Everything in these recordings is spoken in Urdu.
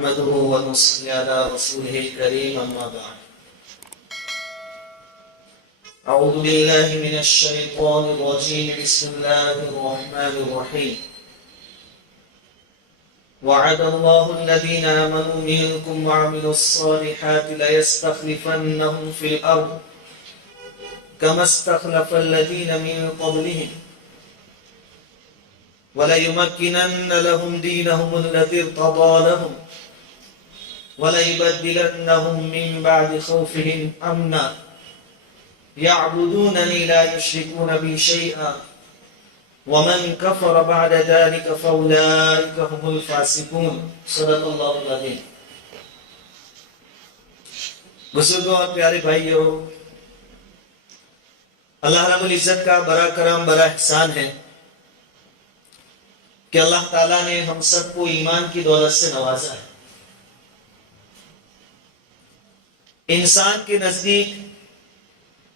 نحمده ونصلي على رسوله الكريم أما بعد أعوذ بالله من الشيطان الرجيم بسم الله الرحمن الرحيم وعد الله الذين آمنوا منكم وعملوا الصالحات ليستخلفنهم في الأرض كما استخلف الذين من قبلهم وَلَيُمَكِّنَنَّ لَهُمْ دِينَهُمُ الَّذِي ارْتَضَىٰ لَهُمْ وَلَيُبَدِّلَنَّهُم مِّن بَعْدِ خَوْفِهِمْ أَمْنًا يَعْبُدُونَنِي لَا يُشْرِكُونَ بِي شَيْئًا وَمَن كَفَرَ بَعْدَ ذَلِكَ فَأُولَٰئِكَ هُمُ الْفَاسِقُونَ صدق اللہ العظیم۔ بزرگوں اور پیارے بھائیوں، اللہ رب العزت کا بڑا کرم، بڑا احسان ہے کہ اللہ تعالیٰ نے ہم سب کو ایمان کی دولت سے نوازا ہے۔ انسان کے نزدیک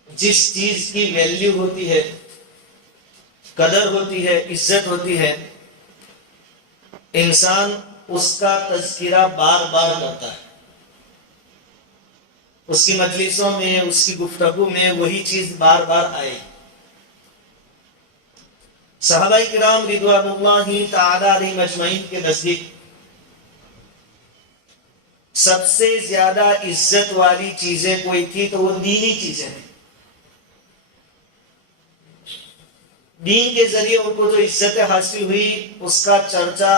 جس چیز کی ویلیو ہوتی ہے، قدر ہوتی ہے، عزت ہوتی ہے، انسان اس کا تذکرہ بار بار کرتا ہے۔ اس کی مجلسوں میں، اس کی گفتگو میں وہی چیز بار بار آئے۔ صحابہ کرام رضوان اللہ تعالی علیہم اجمعین کے نزدیک سب سے زیادہ عزت والی چیزیں کوئی تھی تو وہ دینی چیزیں ہیں۔ دین کے ذریعے ان کو جو عزت حاصل ہوئی، اس کا چرچا،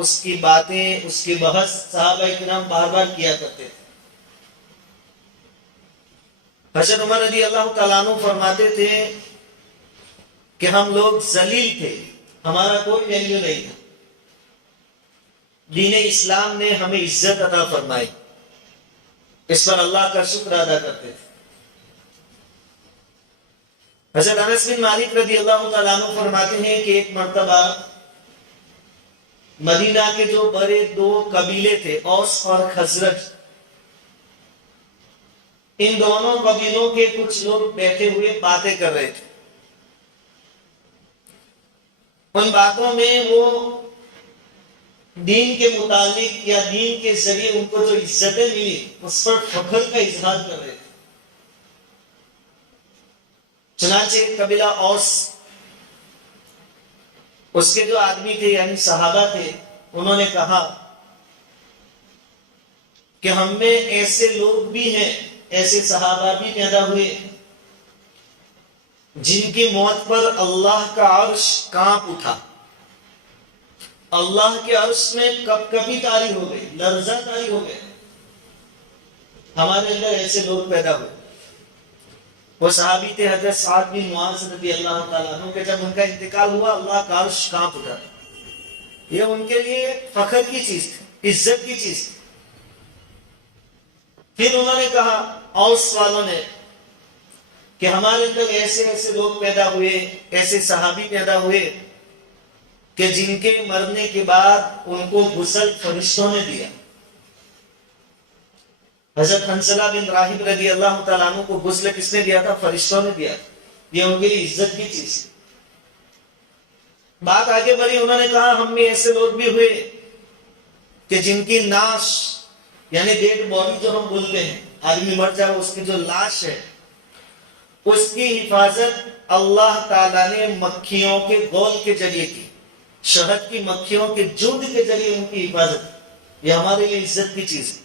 اس کی باتیں، اس کی بحث صحابہ کرام بار بار کیا کرتے تھے۔ حضرت عمر رضی اللہ تعالیٰ عنہ فرماتے تھے کہ ہم لوگ ذلیل تھے، ہمارا کوئی ویلیو نہیں تھا، دین اسلام نے ہمیں عزت عطا فرمائی، اس پر اللہ کا شکر ادا کرتے تھے۔ حضرت انس بن مالک رضی اللہ تعالیٰ عنہ فرماتے ہیں کہ ایک مرتبہ مدینہ کے جو بڑے دو قبیلے تھے، اوس اور خزرج، ان دونوں قبیلوں کے کچھ لوگ بیٹھے ہوئے باتیں کر رہے تھے۔ ان باتوں میں وہ دین کے متعلق یا دین کے ذریعے ان کو جو عزتیں ملی اس پر فخر کا اظہار کر رہے تھے۔ چنانچہ ایک قبیلہ اوس، اس کے جو آدمی تھے یعنی صحابہ تھے، انہوں نے کہا کہ ہم میں ایسے لوگ بھی ہیں، ایسے صحابہ بھی پیدا ہوئے جن کی موت پر اللہ کا عرش کانپ اٹھا، اللہ کے عرش میں کپ کپی طاری ہو گئی، لرزہ طاری ہو گئے۔ ہمارے اندر ایسے لوگ پیدا ہوئے۔ وہ صحابی تھے حضرت سعد بن معاذ رضی اللہ تعالیٰ عنہ، کہ جب ان کا انتقال ہوا اللہ کا عرش کانپ اٹھا۔ یہ ان کے لیے فخر کی چیز تھی، عزت کی چیز تھی۔ پھر انہوں نے کہا، اوس والوں نے، کہ ہمارے اندر ایسے ایسے لوگ پیدا ہوئے، ایسے صحابی پیدا ہوئے کہ جن کے مرنے کے بعد ان کو غسل فرشتوں نے دیا۔ حضرت حنظلہ بن راہب رضی اللہ تعالیٰ عنہ کو غسل کس نے دیا تھا؟ فرشتوں نے دیا۔ یہ ان کے لیے عزت کی چیز ہے۔ بات آگے بڑھی، انہوں نے کہا ہم میں ایسے لوگ بھی ہوئے کہ جن کی ناش یعنی ڈیڈ باڈی جو ہم بولتے ہیں، آدمی مر جائے اس کی جو لاش ہے، اس کی حفاظت اللہ تعالیٰ نے مکھیوں کے گول کے ذریعے کی، شہد کی مکھیوں کے جھنڈ کے ذریعے ان کی حفاظت۔ یہ ہمارے لیے عزت کی چیز ہے۔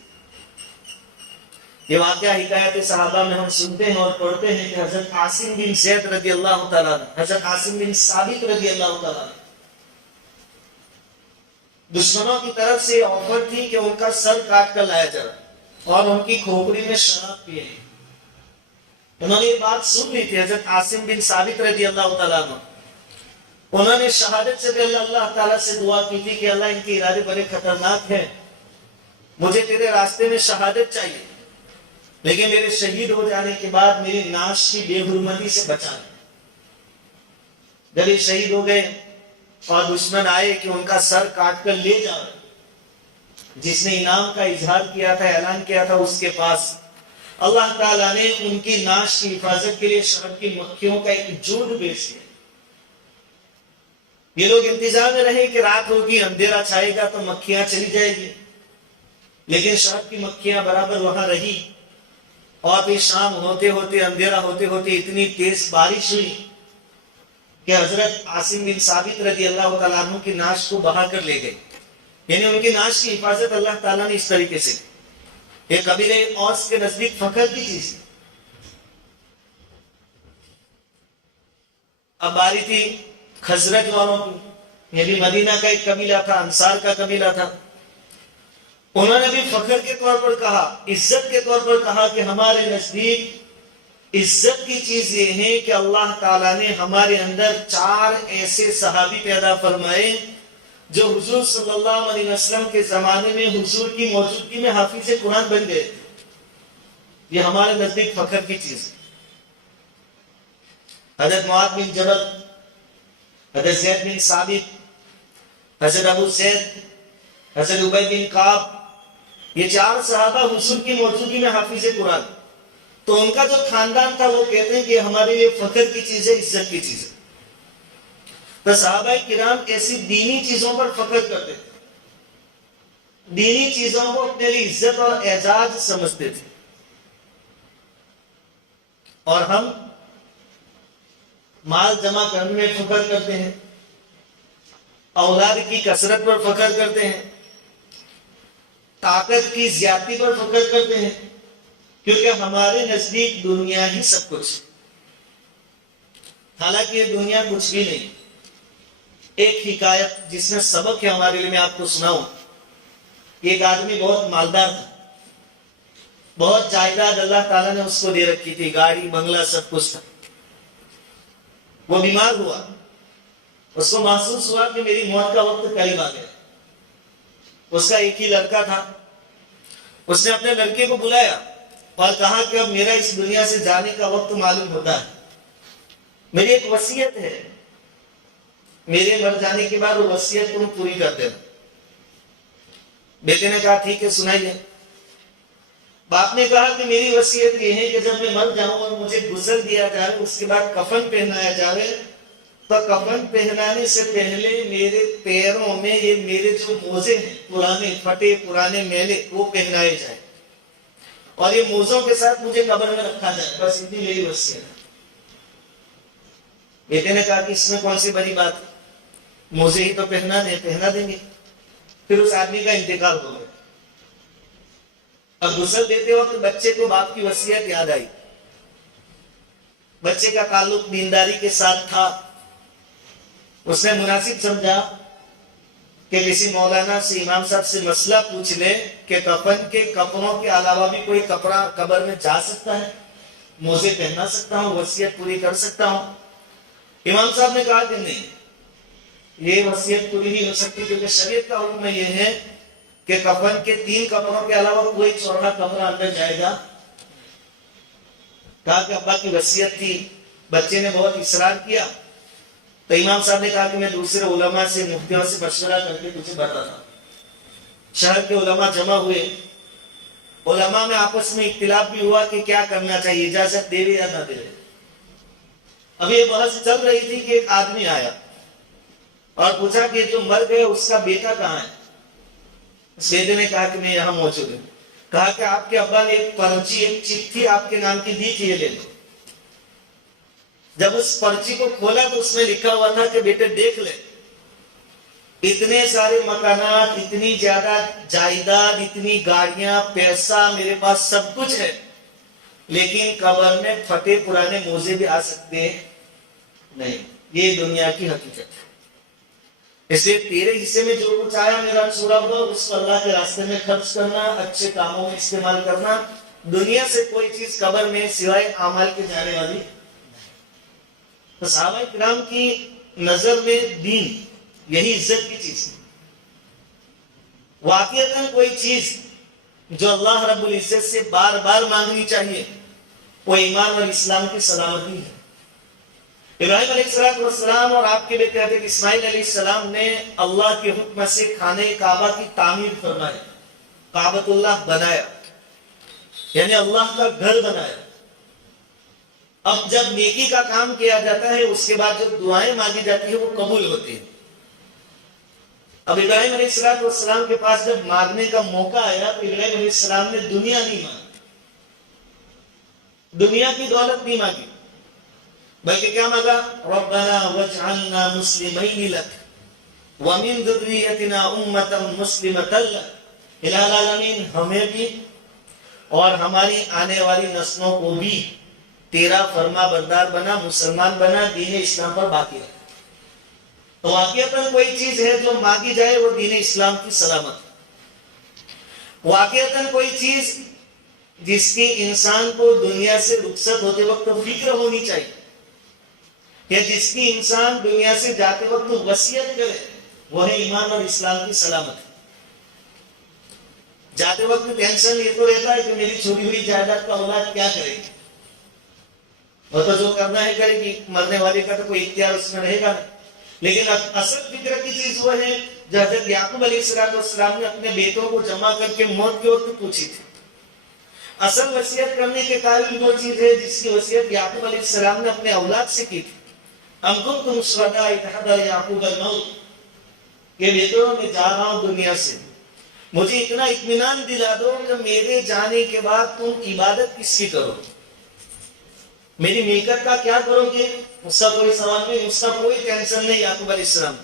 یہ واقعہ حکایت صحابہ میں ہم سنتے ہیں اور پڑھتے ہیں کہ حضرت عاصم بن زید رضی اللہ تعالیٰ عنہ، حضرت عاصم بن ثابت رضی اللہ تعالیٰ عنہ، دشمنوں کی طرف سے آفر تھی کہ ان کا سر کاٹ کر لایا جائے اور ان کی کھوپڑی میں شراب پیے۔ انہوں نے یہ بات سن لی تھی، حضرت عاصم بن ثابت رضی اللہ تعالیٰ عنہ، انہوں نے شہادت سے پہلے اللہ تعالیٰ سے دعا کی تھی کہ اللہ ان کے ارادے بڑے خطرناک ہیں، مجھے تیرے راستے میں شہادت چاہیے، لیکن میرے شہید ہو جانے کے بعد میری ناش کی بے حرمتی سے بچانا۔ جب یہ شہید ہو گئے اور دشمن آئے کہ ان کا سر کاٹ کر لے جاؤ، جس نے انعام کا اظہار کیا تھا، اعلان کیا تھا، اس کے پاس اللہ تعالیٰ نے ان کی ناش کی حفاظت کے لیے شہد کی مکھیوں کا ایک جھنڈ بھیج دیا۔ یہ لوگ انتظار میں رہے کہ رات ہوگی، اندھیرا چھائے گا تو مکھیاں چلی جائے گی، لیکن شہد کی مکھیاں برابر وہاں رہی، اور پھر شام ہوتے ہوتے اندھیرا ہوتے ہوتے اتنی تیز بارش ہوئی کہ حضرت عاصم بن ثابت رضی اللہ تعالیٰ عنہ کی نعش کو بہا کر لے گئے. یعنی ان کی نعش کی حفاظت اللہ تعالیٰ نے اس طریقے سے. یہ قبیلہ اوس کے نزدیک فخر کی چیز. اب باری تھی خزرج والوں کی، یہ بھی مدینہ کا ایک قبیلہ تھا، انصار کا قبیلہ تھا. انہوں نے بھی فخر کے طور پر کہا، عزت کے طور پر کہا کہ ہمارے نزدیک عزت کی چیز یہ ہے کہ اللہ تعالیٰ نے ہمارے اندر 4 ایسے صحابی پیدا فرمائے جو حضور صلی اللہ علیہ وسلم کے زمانے میں حضور کی موجودگی میں حافظ قرآن بن گئے. یہ ہمارے نزدیک فخر کی چیز ہے. حضرت معاذ بن جبل، حضرت زید بن ثابت، حضرت ابو سید، حضرت ابی بن کعب، یہ 4 صحابہ حضور کی موجودگی میں حافظ قرآن. تو ان کا جو خاندان تھا وہ کہتے ہیں کہ ہمارے لیے فخر کی چیز ہے، عزت کی چیز ہے. تو صحابہ کرام ایسی دینی چیزوں پر فخر کرتے تھے، دینی چیزوں کو اپنے لیے عزت اور اعزاز سمجھتے تھے. اور ہم مال جمع کرنے میں فخر کرتے ہیں، اولاد کی کثرت پر فخر کرتے ہیں، طاقت کی زیادتی پر فخر کرتے ہیں، کیونکہ ہمارے نزدیک دنیا ہی سب کچھ. حالانکہ یہ دنیا کچھ بھی نہیں. ایک حکایت جس میں سبق ہے ہمارے لیے میں آپ کو سناؤں. ایک آدمی بہت مالدار تھا، بہت جائیداد اللہ تعالیٰ نے اس کو دے رکھی تھی، گاڑی بنگلہ سب کچھ تھا. وہ بیمار ہوا، اس کو محسوس ہوا کہ میری موت کا وقت قریب آ گیا. اس کا ایک ہی لڑکا تھا. اس نے اپنے لڑکے کو بلایا اور کہا کہ اب میرا اس دنیا سے جانے کا وقت معلوم ہوتا ہے، میری ایک وصیت ہے، میرے مر جانے کے بعد وہ وصیت تم پوری کر دینا. بیٹے نے کہا ٹھیک ہے سنائیے. باپ نے کہا کہ میری وصیت یہ ہے کہ جب میں مر جاؤں اور مجھے غسل دیا جائے، اس کے بعد کفن پہنایا جائے، تو کفن پہنانے سے پہلے میرے پیروں میں یہ میرے جو موزے ہیں پرانے پھٹے پرانے میلے وہ پہنائے جائیں، اور یہ موزوں کے ساتھ مجھے قبر میں رکھا جائے. بس اتنی میری وصیت ہے. بیٹے نے کہا کہ اس میں کون سی بڑی بات ہے، موزے ہی تو پہنا دیں گے. پھر اس آدمی کا انتقال ہو گیا. اب غسل دیتے وقت بچے کو باپ کی وصیت یاد آئی. بچے کا تعلق دینداری کے ساتھ تھا. اس نے مناسب سمجھا کہ کسی مولانا سے، امام صاحب سے مسئلہ پوچھ لے کہ کفن کے کپڑوں کے علاوہ بھی کوئی کپڑا قبر میں جا سکتا ہے، موزے پہنا سکتا ہوں، وصیت پوری کر سکتا ہوں. امام صاحب نے کہا کہ نہیں، یہ وصیت پوری نہیں ہو سکتی، کیونکہ شریعت کا حکم یہ ہے کہ کفن کے 3 کپڑوں کے علاوہ کوئی چوتھا کپڑا اندر جائے گا. کہا کہ ابا کی وصیت تھی. بچے نے بہت اصرار کیا تو امام صاحب نے کہا کہ میں دوسرے علماء سے، مفتیوں سے مشورہ کر کے تجھے بتاتا. شہر کے علماء جمع ہوئے. علماء میں آپس میں اختلاف بھی ہوا کہ کیا کرنا چاہیے، اجازت دے یا نہ دے. اب یہ بحث چل رہی تھی کہ ایک آدمی آیا اور پوچھا کہ جو مر گئے اس کا بیٹا کہاں ہے. اس بیٹے نے کہا کہ میں یہاں موجود ہوں. کہا کہ آپ کے ابا نے ایک پرچی، ایک چٹھی آپ کے نام کی دی تھی، یہ لے لو. جب اس پرچی کو کھولا تو اس میں لکھا ہوا تھا کہ بیٹے دیکھ لے، اتنے سارے مکانات، اتنی زیادہ جائیداد، اتنی گاڑیاں، پیسہ میرے پاس سب کچھ ہے، لیکن قبر میں پھٹے پرانے موزے بھی آ سکتے ہیں نہیں. یہ دنیا کی حقیقت ہے. اس لیے تیرے حصے میں جو کچھ آیا میرا چھوڑا ہوا، اس کو اللہ کے راستے میں خرچ کرنا، اچھے کاموں میں استعمال کرنا. دنیا سے کوئی چیز قبر میں سوائے اعمال کے جانے والی. تو صحابہ کرام کی نظر میں دین یہی عزت کی چیز ہے. واقعتاً کوئی چیز جو اللہ رب العزت سے بار بار مانگنی چاہیے وہ ایمان اور اسلام کی سلامتی ہے. ابراہیم علیہ السلام اور آپ کے بیٹے حضرت اسماعیل علیہ السلام نے اللہ کے حکم سے خانہ کعبہ کی تعمیر فرمائی، کعبۃ اللہ بنایا، یعنی اللہ کا گھر بنایا. اب جب نیکی کا کام کیا جاتا ہے اس کے بعد جو دعائیں مانگی جاتی ہیں وہ قبول ہوتی ہیں. اب ابراہیم علیہ السلام کے پاس جب مانگنے کا موقع آیا تو ابراہیم علیہ السلام نے دنیا نہیں مانگی، دنیا کی دولت نہیں مانگی، بلکہ کیا مانگا؟ ربنا واجعلنا مسلمین لک ومن ذریتنا امۃ مسلمۃ لک، الہ العالمین ہمیں بھی اور ہماری آنے والی نسلوں کو بھی تیرا فرما بردار بنا، مسلمان بنا، دین اسلام پر باقی رکھ۔ تو واقعتاً کوئی چیز ہے جو مانگی جائے وہ دین اسلام کی سلامت، واقعتاً کوئی چیز جس کی انسان کو دنیا سے رخصت ہوتے وقت فکر ہونی چاہیے، یا جس کی انسان دنیا سے جاتے وقت وصیت کرے، وہ ہے ایمان اور اسلام کی سلامت۔ جاتے وقت ٹینشن یہ تو رہتا ہے کہ میری چھوٹی ہوئی جائیداد کا اولاد کیا کرے گی، وہ تو جو کرنا ہے کرے گی، مرنے والے کا تو کوئی اختیار اس میں رہے گا نہیں۔ لیکن اصل فکر کی چیز وہ ہے جو حضرت یعقوب علیہ السلام نے اپنے بیٹوں کو جمع کر کے موت کے وقت پوچھی تھی۔ اصل وصیت کرنے کے قابل وہ چیز ہے جس کی وصیت یعقوب علیہ السلام نے اپنے اولاد سے کی تھی۔ ام کنتم شہداء اذ حضر یعقوب الموت، کہ بیٹوں میں جا رہا ہوں دنیا سے، مجھے اتنا اطمینان دلا دو کہ میرے جانے کے بعد تم عبادت کس کی کرو، میری ملکت کا کیا کرو گے، اس کا کوئی سوال نہیں، اس کا کوئی ٹینشن نہیں یعقوب علیہ السلام،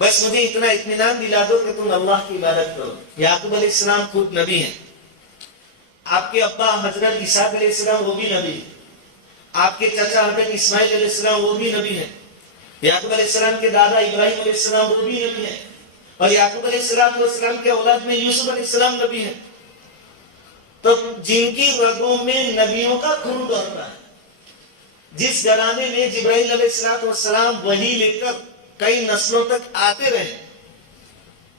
بس مجھے اتنا اطمینان دلا دو کہ تم اللہ کی عبادت کرو۔ یعقوب علیہ السلام خود نبی ہیں، آپ کے ابا حضرت اسحاق علیہ السلام وہ بھی نبی ہیں، آپ کے چچا حضرت اسماعیل علیہ السلام وہ بھی نبی ہیں، یعقوب علیہ السلام کے دادا ابراہیم علیہ السلام وہ بھی نبی ہیں، اور یعقوب علیہ السلام کے اولاد میں یوسف علیہ السلام نبی ہیں۔ تو جن کی رگوں میں نبیوں کا خون دوڑتا ہے، جس گھرانے میں جبرائیل علیہ السلام وحی لے کر کئی نسلوں تک آتے رہے،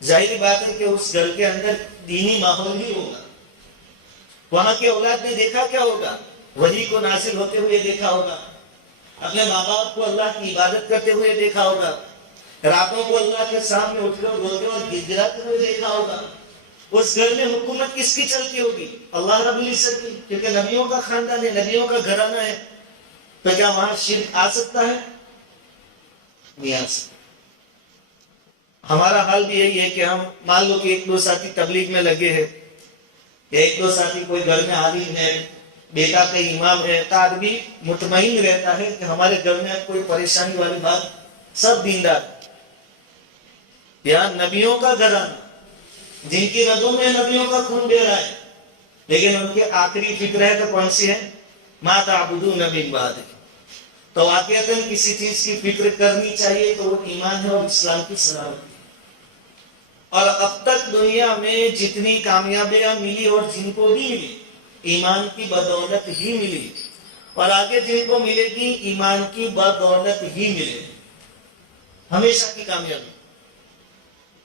ظاہری بات ہے کہ اس گھر کے اندر دینی ماحول ہی ہوگا۔ وہاں کے اولاد نے دیکھا کیا ہوگا؟ وحی کو نازل ہوتے ہوئے دیکھا ہوگا، اپنے ماں باپ کو اللہ کی عبادت کرتے ہوئے دیکھا ہوگا، راتوں کو اللہ کے سامنے اٹھ کر روتے اور گڑگڑاتے ہوئے دیکھا ہوگا۔ اس گھر میں حکومت کس کی چلتی ہوگی؟ اللہ رب العزت کی، کیونکہ نبیوں کا خاندان ہے، نبیوں کا گھرانہ ہے۔ تو کیا وہاں شرک آ سکتا ہے؟ نہیں آ سکتا۔ ہمارا حال بھی یہی ہے کہ ہم مان لو کہ ایک دو ساتھی تبلیغ میں لگے ہیں، یا ایک دو ساتھی کوئی گھر میں عالم ہے، بیٹا کا امام ہے، تو آدمی مطمئن رہتا ہے کہ ہمارے گھر میں کوئی پریشانی والی بات، سب دیندار۔ یا نبیوں کا گھرانہ، جن کی رگوں میں نبیوں کا خون بہ رہا ہے، لیکن ان کی آخری فکر ہے تو کون سی ہے؟ ما تعبدون من بعدی۔ تو واقعتاً کسی چیز کی فکر کرنی چاہیے تو وہ ایمان ہے اور اسلام کی سلامتی۔ اور اب تک دنیا میں جتنی کامیابیاں ملی اور جن کو بھی ملی، ایمان کی بدولت ہی ملی، اور آگے جن کو ملے گی ایمان کی بدولت ہی ملے، ہمیشہ کی کامیابی۔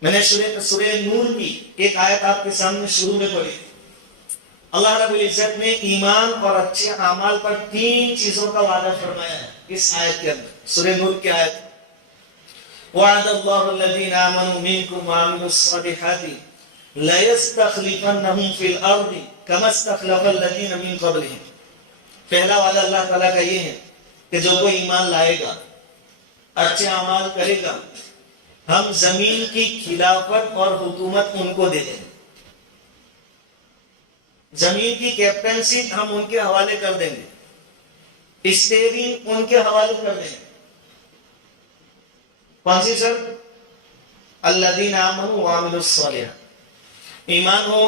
میں نے سورہ نور کی ایک آیت آپ کے سامنے شروع میں پڑھی، اللہ رب العزت نے ایمان اور اچھے اعمال پر 3 چیزوں کا وعدہ فرمایا ہے اس آیت کے اندر۔ سورہ نور کی آیت، وعد اللہ الذین آمنوا منکم وعملوا الصالحات لَيَسْتَخْلِفَنَّهُمْ فِي الْأَرْضِ كَمَا اسْتَخْلَفَ الَّذِينَ مِنْ قَبْلِهِمْ۔ پہلا وعدہ اللہ تعالیٰ کا یہ ہے کہ جو کوئی ایمان لائے گا، اچھے اعمال کرے گا، ہم زمین کی خلافت اور حکومت ان کو دے دیں گے، زمین کی کیپٹنسی ہم ان کے حوالے کر دیں گے، اسٹیئرنگ ان کے حوالے کر دیں گے۔ کون سی شرط؟ الذین آمنوا وعملوا الصالحات، ایمان ہو،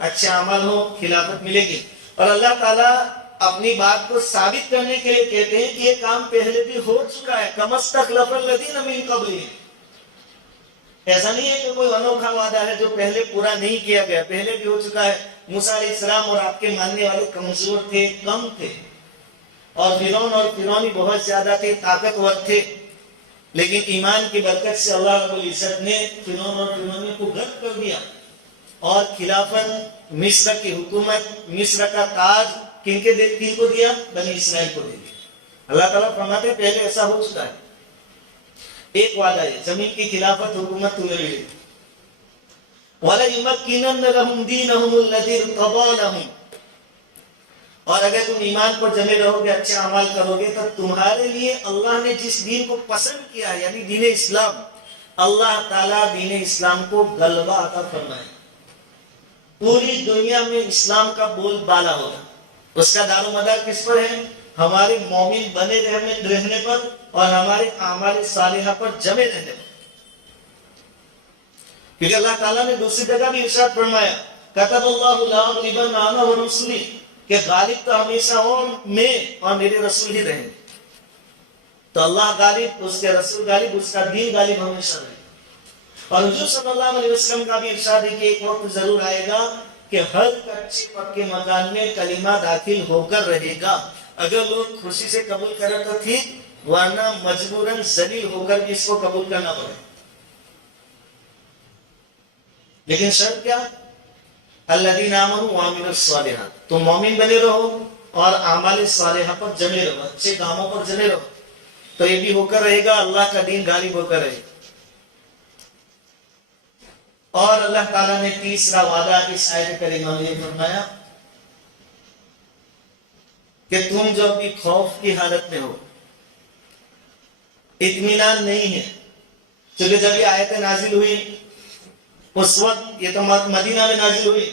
اچھے عمل ہو، خلافت ملے گی۔ اور اللہ تعالیٰ اپنی بات کو ثابت کرنے کے لیے کہتے ہیں کہ یہ کام پہلے بھی ہو چکا ہے، کَمَا اسْتَخْلَفَ الَّذِينَ مِنْ قَبْلِهِمْ۔ ایسا نہیں ہے کہ کوئی انوکھا وعدہ ہے جو پہلے پورا نہیں کیا گیا، پہلے بھی ہو چکا ہے۔ موسیٰ علیہ السلام اور آپ کے ماننے والے کمزور تھے، کم تھے، اور فرعون اور فرعونی بہت زیادہ تھے، طاقتور تھے، لیکن ایمان کی برکت سے اللہ رب العزت نے فرعون اور فرعونی کو غرق کر دیا، اور خلافت، مصر کی حکومت، مصر کا تاج کن کو دیا؟ بنی اسرائیل کو دے دیا۔ اللہ تعالیٰ فرماتے ہیں پہلے ایسا ہو چکا ہے۔ ایک وعدہ ہے، زمین کی خلافت، حکومت تمہیں ملے گی۔ وَلَيُمَكِّنَنَّ لَهُمْ دِينَهُمُ الَّذِي ارْتَضَىٰ لَهُمْ، اور اگر تم ایمان پر جمے رہو گے، اچھے اعمال کرو گے، تو تمہارے لیے اللہ نے جس دین کو پسند کیا ہے، یعنی دین اسلام، اللہ تعالیٰ دین اسلام کو غلبہ عطا فرمائے، پوری دنیا میں اسلام کا بول بالا ہوگا۔ اس کا دار و مدار کس پر ہے؟ ہمارے مومن بنے رہنے پر اور ہمارے اعمال صالحہ پر جمے رہنے پر۔ کیونکہ اللہ تعالیٰ نے دوسری جگہ بھی ارشاد فرمایا کتب اللہ لا غالبن انا ورسلی، کہ غالب تو ہمیشہ میں اور میرے رسول ہی رہیں گے۔ تو اللہ غالب، اس کے رسول غالب، اس کا دین غالب ہمیشہ رہے گا۔ اور حضور صلی اللہ علیہ وسلم کا بھی ارشاد ہے کہ ایک وقت ضرور آئے گا کہ ہر کچے پکے مکان میں کلمہ داخل ہو کر رہے گا، اگر لوگ خوشی سے قبول کریں تو ٹھیک، ورنہ مجبوراً ذلیل ہو کر بھی اس کو قبول کرنا پڑے۔ لیکن شرط کیا؟ الذین آمنوا وعملوا الصالحات، تم مومن بنے رہو اور اعمال صالحہ پر جمے رہو، اچھے کاموں پر جمے رہو، تو یہ بھی ہو کر رہے گا، اللہ کا دین غالب ہو کر رہے گا۔ اور اللہ تعالیٰ نے تیسرا وعدہ اس آیت کریمہ میں فرمایا کہ تم جو بھی خوف کی حالت میں ہو، اطمینان نہیں ہے، چونکہ جب یہ آیت نازل ہوئی اس وقت، یہ تو مدینہ میں نازل ہوئی،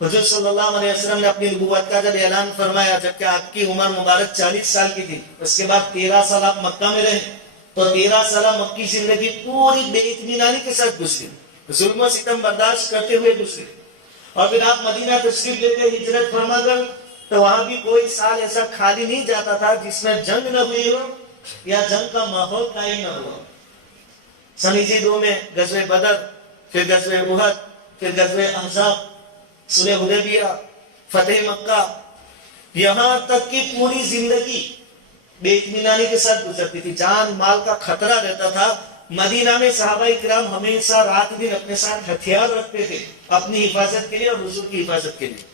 حضور صلی اللہ علیہ وسلم نے اپنی نبوت کا جب اعلان فرمایا، جبکہ آپ کی عمر مبارک 40 سال کی تھی، اس کے بعد 13 سال آپ مکہ میں رہے، تو 13 سال مکی زندگی پوری بے اطمینانی کے ساتھ گزری، ظلم و ستم برداشت کرتے ہوئے گزری، اور پھر آپ مدینہ تشریف لے کے ہجرت فرما کر، تو وہاں بھی کوئی سال ایسا خالی نہیں جاتا تھا جس میں جنگ نہ ہوئی ہو یا جنگ کا ماحول قائم نہ ہوا۔ سن ہجری 2 میں غزوہ بدر، پھر غزوہ احد، پھر غزوہ احزاب، صلح حدیبیہ، فتح مکہ، یہاں تک کہ پوری زندگی بے اطمینانی کے ساتھ گزرتی تھی، جان مال کا خطرہ رہتا تھا۔ مدینہ میں صحابہ کرام ہمیشہ رات دن اپنے ساتھ ہتھیار رکھتے تھے اپنی حفاظت کے لیے اور حضور کی حفاظت کے لیے۔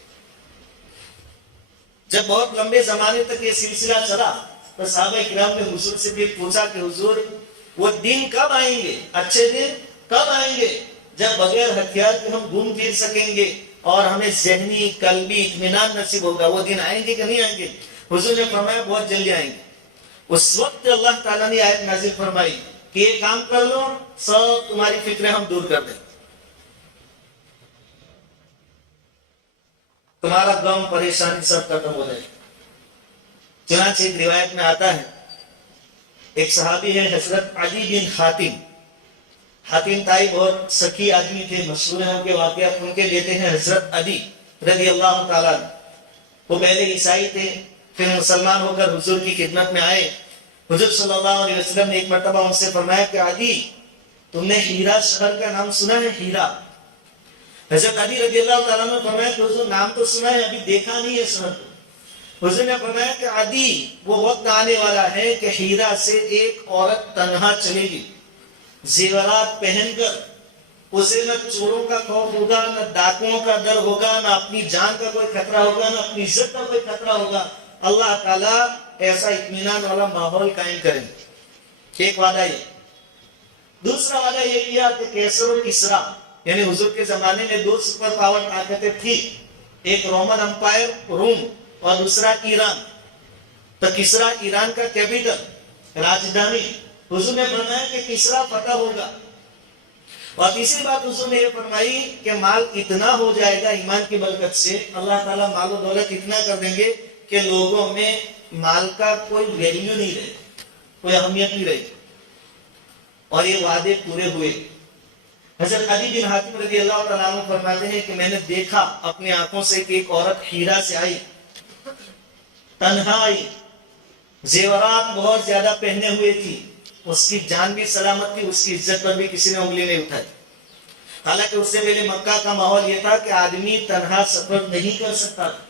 جب بہت لمبے زمانے تک یہ سلسلہ چلا تو صحابہ کرام نے حضور سے بھی پوچھا کہ حضور وہ دن کب آئیں گے، اچھے دن کب آئیں گے جب بغیر ہتھیار کے ہم گھوم پھر سکیں گے اور ہمیں ذہنی قلبی اطمینان نصیب ہوگا، وہ دن آئیں گے کہ نہیں آئیں گے؟ حضور نے فرمایا بہت جلدی آئیں گے۔ اس وقت اللہ تعالیٰ نے آیت نازل فرمائی کہ یہ کام کر لو، سب تمہاری فکریں ہم دور کر دیں، تمہارا غم پریشانی سب ختم ہو جائے۔ چنانچہ ایک روایت میں آتا ہے، ایک صحابی ہے حضرت علی بن حاتم، حاتم تائی بہت سخی آدمی تھے، مشہور ہیں ان کے واقعات، ان کے بیٹے ہیں حضرت علی رضی اللہ تعالیٰ عنہ۔ وہ پہلے عیسائی تھے، پھر مسلمان ہو کر حضور کی خدمت میں آئے۔ حضور صلی اللہ علیہ وسلم نے ایک مرتبہ ان سے فرمایا کہ علی، تم نے ہیرا شہر کا نام سنا ہے؟ ہیرا۔ حضرت علی رضی اللہ تعالیٰ نے فرمایا کہ حضور نام تو سنا ہے، ابھی دیکھا نہیں ہے شہر کو۔ حضور نے فرمایا کہ علی، وہ وقت آنے والا ہے کہ ہیرا سے ایک عورت تنہا چلے گی، زیورات پہن کر، اسے نہ چوروں کا خوف ہوگا، نہ ڈاکوؤں کا ڈر ہوگا، نہ اپنی جان کا کوئی خطرہ ہوگا، نہ اپنی عزت کا کوئی خطرہ ہوگا۔ اللہ تعالیٰ ایسا اطمینان والا ماحول قائم کریں گے۔ ایک وعدہ یہ۔ دوسرا وعدہ یہ کیا کہ کیسر و کسرا، یعنی حضور کے زمانے میں 2 سپر پاور طاقتیں تھی، ایک رومن امپائر روم اور دوسرا ایران۔ تو کسرا ایران کا کیپٹل، راجدھانی، حضور نے فرمایا کہ کسرا فتح ہوگا۔ اور تیسری بات حضور نے یہ فرمائی کہ مال اتنا ہو جائے گا ایمان کی برکت سے، اللہ تعالیٰ مال و دولت اتنا کر دیں گے کہ لوگوں میں مال کا کوئی ویلیو نہیں رہے، کوئی اہمیت نہیں رہی۔ اور یہ وعدے پورے ہوئے۔ حضرت علی بن حاتم رضی اللہ تعالیٰ عنہ فرماتے ہیں کہ میں نے دیکھا اپنی آنکھوں سے کہ ایک عورت ہیرا سے آئی، تنہا آئی، زیورات بہت زیادہ پہنے ہوئے تھی، اس کی جان بھی سلامت تھی، اس کی عزت پر بھی کسی نے انگلی نہیں اٹھائی۔ حالانکہ اس سے پہلے مکہ کا ماحول یہ تھا کہ آدمی تنہا سفر نہیں کر سکتا تھا،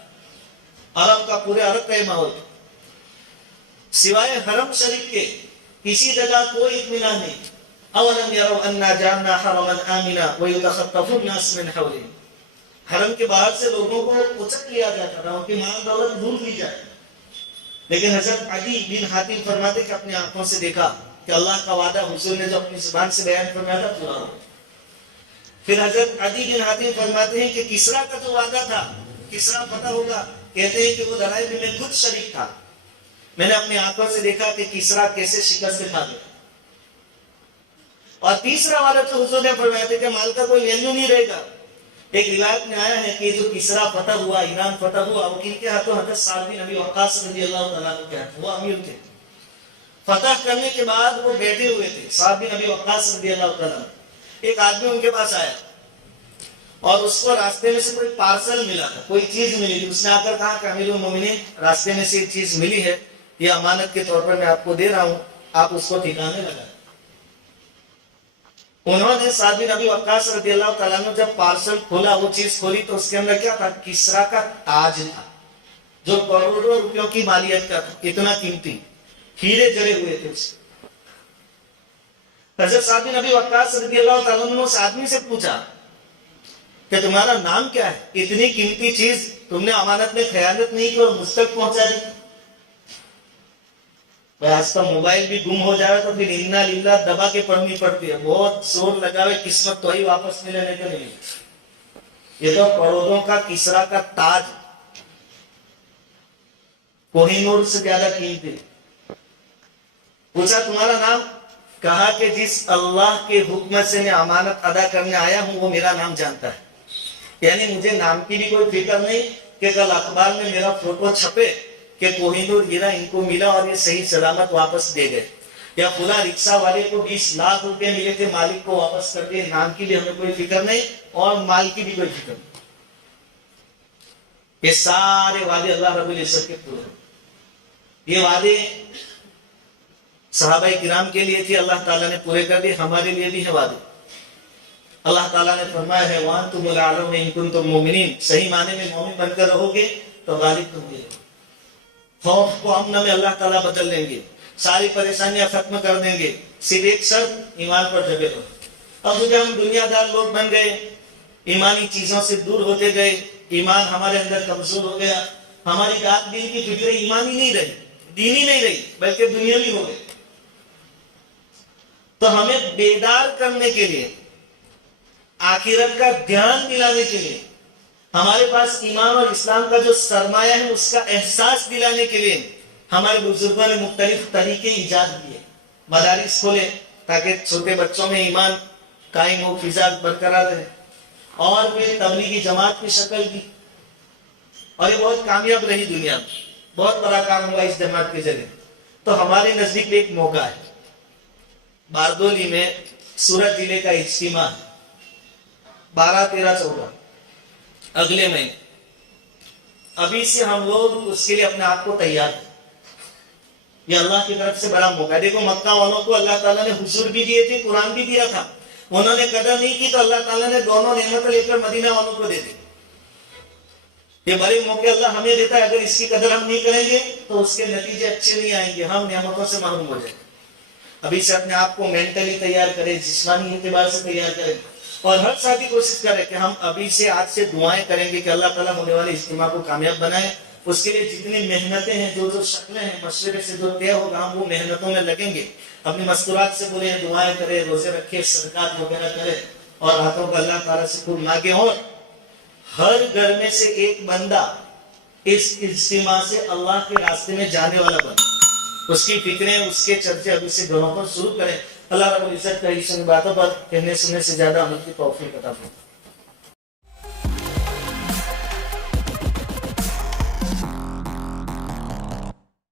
عرب کا، پورے عرب کا یہ ماحول تھا۔ سوائے حرم شریف کے کسی جگہ کوئی اطمینان نہیں۔ اولم یروا انا جعلنا حرما آمنا ویتخطف الناس من حولهم، حرم کے باہر سے لوگوں کو اچک لیا جاتا تھا، ان کی مال دولت لوٹ لی جائے۔ لیکن حضرت علی بن حاتم فرماتے کہ اپنی آنکھوں سے دیکھا کہ اللہ کا وعدہ حضور نے جو اپنی زبان سے بیان فرمایا تھا پورا ہو۔ پھر حضرت علی بن حاتم فرماتے ہیں کہ کسرا کا جو وعدہ تھا، کسرا فتح ہوگا، کہتے ہیں کہ وہ لڑائی میں میں خود شریک تھا، میں نے اپنی آنکھوں سے دیکھا کہ کسرا کیسے شکست کھا گیا۔ اور تیسرا وعدہ تو حضور نے فرمایا تھا کہ مال کا کوئی ویلیو نہیں رہے گا۔ ایک روایت میں آیا ہے کہ جو کسرا فتح ہوا، ایران فتح ہوا، وہ کن کے ہاتھوں؟ حضرت سعد بن ابی وقاص رضی اللہ تعالیٰ عنہ کے ہاتھوں، وہ امیر تھے۔ فتح کرنے کے بعد وہ بیٹھے ہوئے تھے، سعد بن ابی وقاص رضی اللہ تعالیٰ عنہ۔ ایک آدمی ان کے پاس آیا اور اس کو راستے میں سے کوئی پارسل ملا تھا، کوئی چیز ملی تھی۔ اس نے آ کر کہا کہ امیر المومنین، راستے میں سے ایک چیز ملی ہے، یہ امانت کے طور پر میں آپ کو دے رہا ہوں، آپ اس کو ٹھکانے لگائیں۔ انہوں نے سعد بن ابی وقاص رضی اللہ تعالیٰ عنہ جب پارسل کھولا، وہ چیز کھولی تو اس کے اندر کیا تھا؟ کسرا کا تاج تھا، جو کروڑوں روپیوں کی مالیت کا تھا، اتنا قیمتی، ہیرے جڑے ہوئے تھے اس میں۔ حضرت سعد بن ابی وقاص رضی اللہ تعالیٰ عنہ نے اس آدمی سے پوچھا کہ تمہارا نام کیا ہے؟ اتنی قیمتی چیز تم نے امانت میں خیانت نہیں کی اور مجھ تک پہنچا دی۔ آج کا موبائل بھی گم ہو جائے تو پھر انا للہ دبا کے پڑھنی پڑتی ہے، بہت زور لگاوے قسمت تو ہی واپس ملے، نہیں تو نہیں۔ یہ تو کروڑوں کا کسرا کا تاج، کوہ نور سے زیادہ قیمتی۔ پوچھا تمہارا نام؟ کہا کہ جس اللہ کے حکم سے میں امانت ادا کرنے آیا ہوں وہ میرا نام جانتا ہے، یعنی مجھے نام کی بھی کوئی فکر نہیں کہ کل اخبار میں میرا فوٹو چھپے کہ کوہ نور ہیرا ان کو ملا اور یہ صحیح سلامت واپس دے گئے، یا فلاں رکشہ والے کو 20 لاکھ روپے ملے تھے، مالک کو واپس کر دے۔ نام کی بھی ہمیں کوئی فکر نہیں اور مال کی بھی کوئی فکر نہیں۔ یہ سارے وعدے اللہ رب العزت کے پورے، یہ وعدے صحابہ کرام کے لیے تھے، اللہ تعالیٰ نے پورے کر دیے، ہمارے لیے بھی ہے وعدے۔ اللہ تعالیٰ نے فرمایا ہے وَأَنْتُمُ الْأَعْلَوْنَ إِن كُنتُم مُؤْمِنِينَ، صحیح معنی میں مومن بن کر رہو گے تو غالب تم گے۔ خوف کو امن میں اللہ تعالیٰ بدل لیں گے، ساری پریشانیاں ختم کر دیں گے، صرف ایک شرط، ایمان پر جگہ رہو۔ اب جب ہم دنیا دار لوگ بن گئے، ایمانی چیزوں سے دور ہوتے گئے، ایمان ہمارے اندر کمزور ہو گیا، ہماری رات دن کی فکر ایمانی نہیں رہی، دینی نہیں رہی، بلکہ دنیاوی ہو گئی۔ تو ہمیں بیدار کرنے کے لیے، آخرت کا دھیان دلانے کے لیے، ہمارے پاس ایمان اور اسلام کا جو سرمایہ ہے اس کا احساس دلانے کے لیے ہمارے بزرگوں نے مختلف طریقے ایجاد کیے۔ مدارس کھولے تاکہ چھوٹے بچوں میں ایمان قائم ہو، فضا برقرار رہے، اور پھر تبلیغی جماعت کی شکل دی، اور یہ بہت کامیاب رہی، دنیا میں بہت بڑا کام ہوا اس جماعت کے ذریعے۔ تو ہمارے نزدیک بھی ایک موقع ہے، باردولی میں سورت ضلع کا اجتماع ہے، 12، 13، 14 اگلے مہینے۔ ابھی سے ہم لوگ اس کے لیے اپنے آپ کو تیار ہیں، یہ اللہ کی طرف سے بڑا موقع ہے۔ دیکھو مکہ والوں کو اللہ تعالیٰ نے حضور بھی دیے تھے، قرآن بھی دیا تھا، انہوں نے قدر نہیں کی تو اللہ تعالیٰ نے دونوں نعمت لے کر مدینہ والوں کو دے دی۔ یہ بڑے موقع اللہ ہمیں دیتا ہے، اگر اس کی قدر ہم نہیں کریں گے تو اس کے نتیجے اچھے نہیں آئیں گے، ہم نعمتوں سے محروم ہو جائیں گے۔ ابھی سے اپنے آپ کو مینٹلی تیار کریں، جسمانی اعتبار سے تیار کریں، اور ہر ساتھی کوشش کرے کہ ہم ابھی سے، آج سے دعائیں کریں گے کہ اللہ تعالیٰ ہونے والے اجتماع کو کامیاب بنائے۔ اس کے لیے جتنی محنتیں ہیں، جو شکلیں ہیں، مشورے سے جو طے ہوگا، ہم وہ محنتوں میں لگیں گے، اپنی مستورات سے بولیں، دعائیں کریں، روزے رکھے، صدقات وغیرہ کریں، اور راتوں کو اللہ تعالیٰ سے خوب مانگیں، اور ہر گھر میں سے ایک بندہ اس اجتماع سے اللہ کے راستے میں جانے والا بنے، اس کی فکریں، اس کے چرچے ابھی سے گھروں پر شروع کریں۔ اللہ رب العزت کا اس باتوں پر کہنے سننے سے زیادہ عمل کی توفیق عطا فرمائے۔